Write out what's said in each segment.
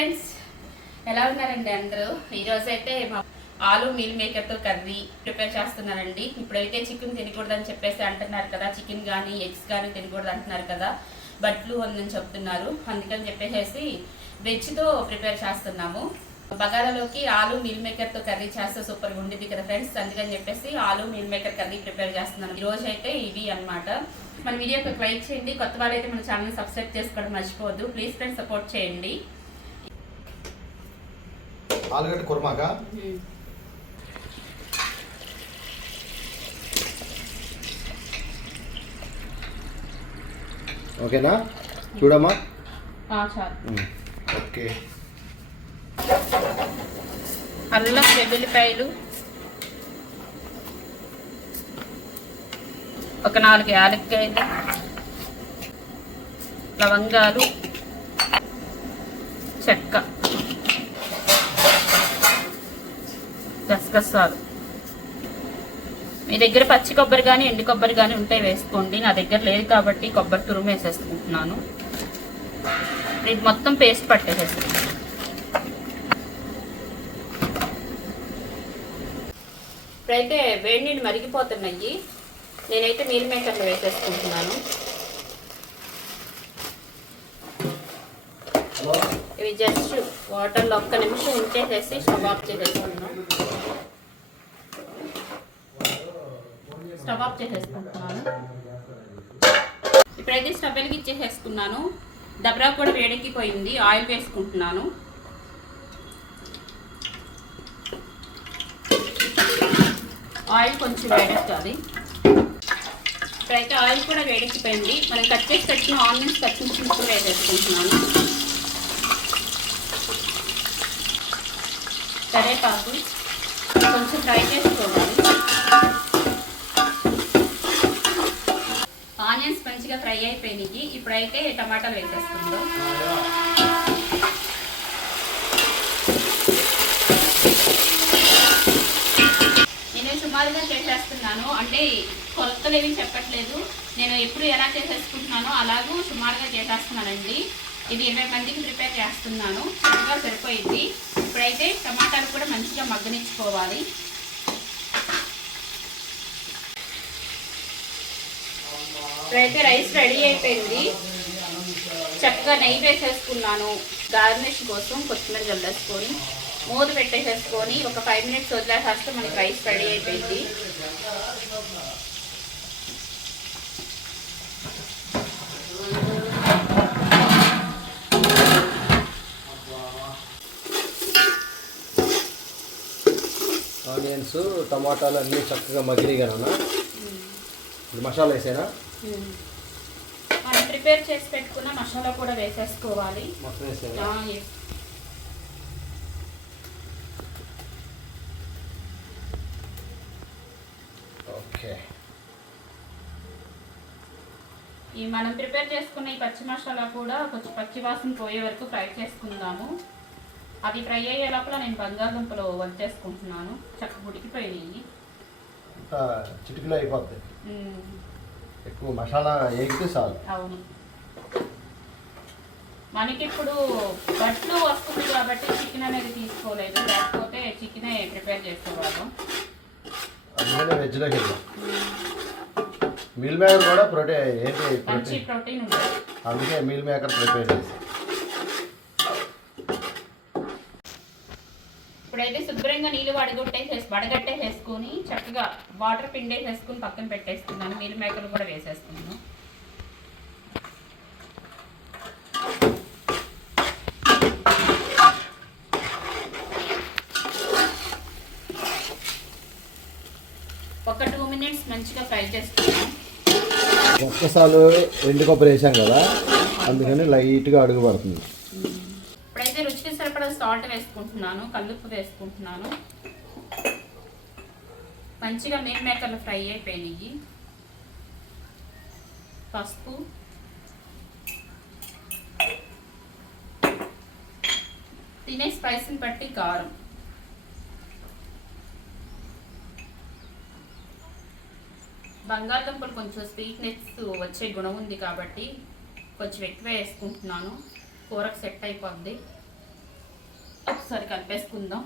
Friends, ఎలా ఉన్నారండి అందరూ? ఈరోజు అయితే ఆలు మీల్ మేకర్తో కర్రీ ప్రిపేర్ చేస్తున్నానండి. ఇప్పుడైతే చికెన్ తినకూడదని చెప్పేసి అంటున్నారు కదా, చికెన్ కానీ ఎగ్స్ కానీ తినకూడదు అంటున్నారు కదా, బర్డ్ ఫ్లూ ఉందని చెప్తున్నారు. అందుకని చెప్పేసి వెజ్తో ప్రిపేర్ చేస్తున్నాము. బగారాలోకి ఆలు మీల్ మేకర్తో కర్రీ చేస్తే సూపర్గా ఉండేది కదా ఫ్రెండ్స్. అందుకని చెప్పేసి ఆలు మీల్ మేకర్ కర్రీ ప్రిపేర్ చేస్తున్నాను. ఈరోజు అయితే ఇవి అనమాట. మన వీడియోకి లైక్ చేయండి. కొత్త వాళ్ళైతే మన ఛానల్ సబ్స్క్రైబ్ చేసుకోవడం మర్చిపోవద్దు. ప్లీజ్ ఫ్రెండ్స్, సపోర్ట్ చేయండి. ఆలుగడ్డ కుర్మాగా ఓకేనా? చూడమ్మా. ఓకే. అల్లం వెల్లుల్లిపాయలు, ఒక 4 యాలక్కాయలు, లవంగాలు, చెక్క, గసగసాలు. మీ దగ్గర పచ్చి కొబ్బరి కానీ ఎండు కొబ్బరి కానీ ఉంటే వేసుకోండి. నా దగ్గర లేదు కాబట్టి కొబ్బరి తురుము వేసేసుకుంటున్నాను. ఇది మొత్తం పేస్ట్ పట్టేసేసుకుంటాను. ఇప్పుడైతే వేడి నీళ్ళు మరిగిపోతున్నాయి. నేనైతే మీల్ మేకర్లో వేసేసుకుంటున్నాను. ఇవి జస్ట్ వాటర్లో 1 నిమిషం ఉంచేసేసి స్టవ్ ఆఫ్ చేసేసుకున్నాను. ఇప్పుడైతే స్టవ్ వెలిగించేసేసుకున్నాను. దబరా కూడా వేడెక్కిపోయింది. ఆయిల్ వేసుకుంటున్నాను. ఆయిల్ కొంచెం వేడెక్కాలి. ఇప్పుడైతే ఆయిల్ కూడా వేడెక్కిపోయింది. మనం కట్ చేసి పెట్టిన ఆనియన్స్ కూడా వేసేసుకుంటున్నాను. కరివేపాకు కొంచెం ఫ్రై చేసుకోవాలి. ఆనియన్స్ మంచిగా ఫ్రై అయిపోయినాయి. ఇప్పుడైతే టమాటాలు వేసేసుకుందాం. నేను సుమారుగా చేసేస్తున్నాను, అంటే కొలతలు ఏమీ చెప్పట్లేదు. నేను ఎప్పుడు ఎలా చేసేసుకుంటున్నానో అలాగూ సుమారుగా చేసేస్తున్నానండి. ఇది 20 మందికి ప్రిపేర్ చేస్తున్నాను. చక్కగా సరిపోయింది. ఇప్పుడైతే టమాటాలు కూడా మంచిగా మగ్గనిచ్చుకోవాలి. ఇప్పుడైతే రైస్ రెడీ అయిపోయింది. చక్కగా నెయ్యి వేసేసుకున్నాను. గార్నిష్ కోసం కొత్తిమీర జల్లేసుకొని మూత పెట్టేసేసుకొని ఒక 5 మినిట్స్ వదిలేసేస్తే మనకి రైస్ రెడీ అయిపోయింది. ఆనియన్స్ టమాటాలు అన్నీ చక్కగా మగిలిగానా? మసాలా వేసేనా? మనం ప్రిపేర్ చేసి పెట్టుకున్న మసాలా కూడా వేసేసుకోవాలి. మొత్తం వేసేనా? ఓకే. ఈ మనం ప్రిపేర్ చేసుకున్న ఈ పచ్చి మసాలా కూడా కొంచెం పచ్చి వాసన పోయే వరకు ఫ్రై చేసుకుందాము. అది ఫ్రై అయ్యే లోపల నేను బంగాళదుంపలు వంచేసుకుంటున్నాను. చక్కగా ఉడికిపోయినాయి. చిటికలో అయిపోద్ది. ఎక్కువ మసాలా వేగితే చాలు. అవును. మనకి ఇప్పుడు బట్లు వస్తుంది కాబట్టి చికెన్ అనేది తీసుకోలేదు, లేకపోతే చికెనే ప్రిపేర్ చేసుకోవాలి. అందుకనే వెజ్లోకి వెళ్దాం. మీల్ మేకర్ కూడా మంచి ప్రోటీన్ ఉంటుంది. అందుకే మీల్ మేకర్ ప్రిపేర్ చేసి ఇప్పుడైతే శుభ్రంగా నీళ్ళు వడగట్టేసేసుకొని చక్కగా వాటర్ పిండేసేసుకుని పక్కన పెట్టేసుకున్నాను. మీల్ మేకర్ కూడా వేసేసుకున్నాను. ఒక 2 మినిట్స్ మంచిగా ఫ్రై చేసుకున్నాను. ఒక్కసారి ఎండు కొబ్బరి వేసాం కదా, అందుకని లైట్గా అడుగు పడుతుంది. ఇప్పుడైతే రుచికి సరిపడా సాల్ట్ వేసుకుంటున్నాను, కల్లుప్పు వేసుకుంటున్నాను. మంచిగా మీల్ మేకర్లు ఫ్రై అయిపోయినాయి. పసుపు, తినే స్పైస్ని బట్టి కారం, బంగాళదుంపలు కొంచెం స్వీట్నెస్ వచ్చే గుణం ఉంది కాబట్టి కొంచెం ఎక్కువ వేసుకుంటున్నాను. కూరకు సెట్ అయిపోద్ది. ఒకసారి కలిపేసుకుందాం.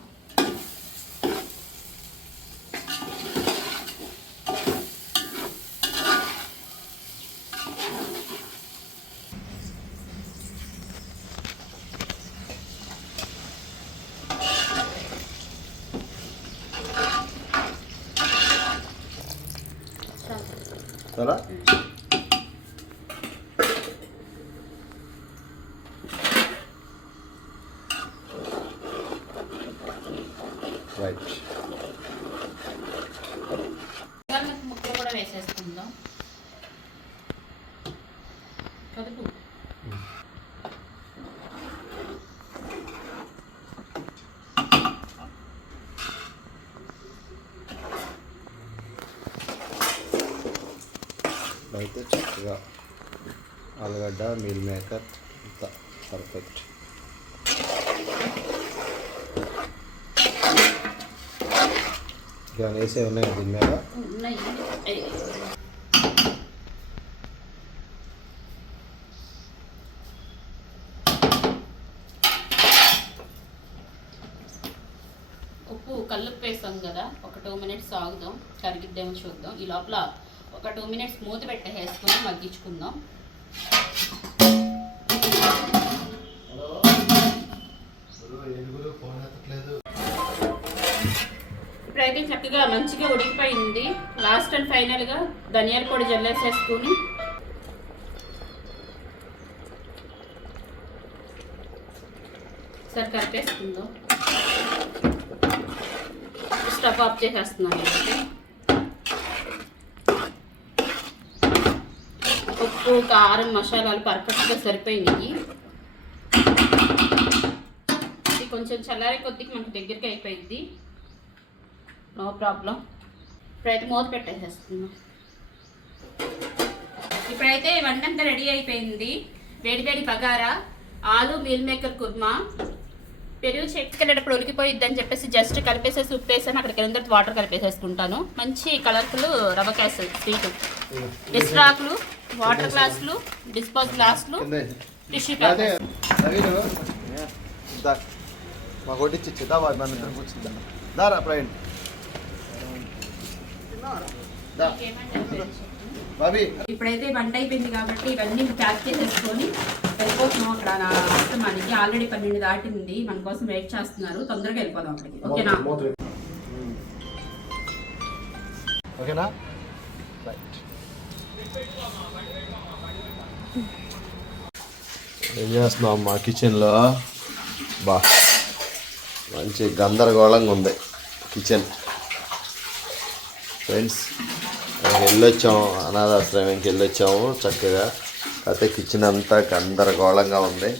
చాలా రైట్. ముక్కలు కూడా వేసేసుకుందాం. కదుపు. అయితే చక్కగా ఆలుగడ్డ మీల్ మేకర్ అంతా పర్ఫెక్ట్. ఇంకా వేసే ఉన్నాయి దీని మీద. ఉన్నాయి. ఉప్పు కల్లుప్పు వేస్తాం కదా, ఒక 2 minutes ఆగుదాం, కరిగిద్దేమో చూద్దాం. ఈ లోపల ఒక 2 minutes మూత పెట్టేసుకొని మగ్గించుకుందాం. ఇప్పుడైతే చక్కగా మంచిగా ఉడికిపోయింది. లాస్ట్ అండ్ ఫైనల్గా ధనియాల పొడి జల్లేసేసుకుని సరే కలిపేసుకుందాం. స్టవ్ ఆఫ్ చేసేస్తున్నాను. అయితే ఉప్పు కారం మసాలాలు పర్ఫెక్ట్గా సరిపోయినాయి. ఇది కొంచెం చల్లారే కొద్దికి మనకు దగ్గరికి అయిపోయింది. No problem. ఇప్పుడైతే మూత పెట్టేసేస్తున్నాం. ఇప్పుడైతే వంట అంతా రెడీ అయిపోయింది. వేడివేడి బగారా, ఆలు మీల్ మేకర్ కుర్మా, పెరుగు చెట్టుకెళ్ళేటప్పుడు ఉడికిపోయిద్ది అని చెప్పేసి జస్ట్ కలిపేసేసి ఉప్పు వేసాను. అక్కడికి వెళ్ళిన తర్వాత వాటర్ కలిపేసేసుకుంటాను. మంచి కలర్ఫుల్ రవ్వ కేస్ స్వీట్, ఇస్రాకులు, వాటర్ గ్లాసులు, డిస్పోజ్ గ్లాసులు, టిష్యూ పేపర్. మాకు కొట్టించి మన కూర్చుందా దారా ఫ్రెండ్ బాబీ. ఇప్పుడైతే వంట అయిపోయింది కాబట్టి ఇవన్నీ ప్యాక్ చేసేసుకొని వెళ్ళిపోతున్నాం. అక్కడ నా అస్తమానికి ఆల్రెడీ 12 దాటింది. మన కోసం వెయిట్ చేస్తున్నారు. తొందరగా వెళ్ళిపోదాం అక్కడికి. ఓకేనా? ఓకేనా? రైట్. ఏం చేస్తున్నాం మా కిచెన్లో? బా మంచి గందరగోళంగా ఉంది కిచెన్ ఫ్రెండ్స్. వెళ్ళొచ్చాము, అనాథాశ్రమంకి వెళ్ళొచ్చాము చక్కగా. అయితే కిచెన్ అంతా గందరగోళంగా ఉంది.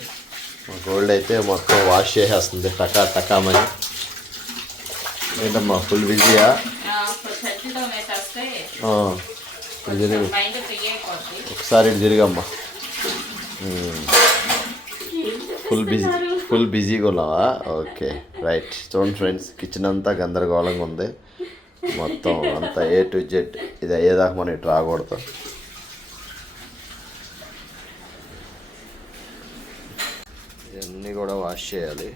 మా గోల్డ్ అయితే మొత్తం వాష్ చేసేస్తుంది టకామని. ఏంటమ్మా ఫుల్ బిజీయా? ఒకసారి ఇటు తిరిగమ్మా. ఫుల్ బిజీగా ఉన్నావా? Okay right. చూడండి ఫ్రెండ్స్, కిచెన్ అంతా గందరగోళంగా ఉంది మొత్తం అంతా A to Z. ఇది అయ్యేదాకా మనం ఇటు రాకూడదు. ఇవన్నీ కూడా వాష్ చేయాలి.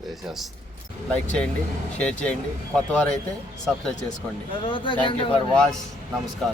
చేసేస్తాం. లైక్ చేయండి, షేర్ చేయండి. కొత్త వారైతే సబ్స్క్రైబ్ చేసుకోండి. Thank you for watch. నమస్కారం.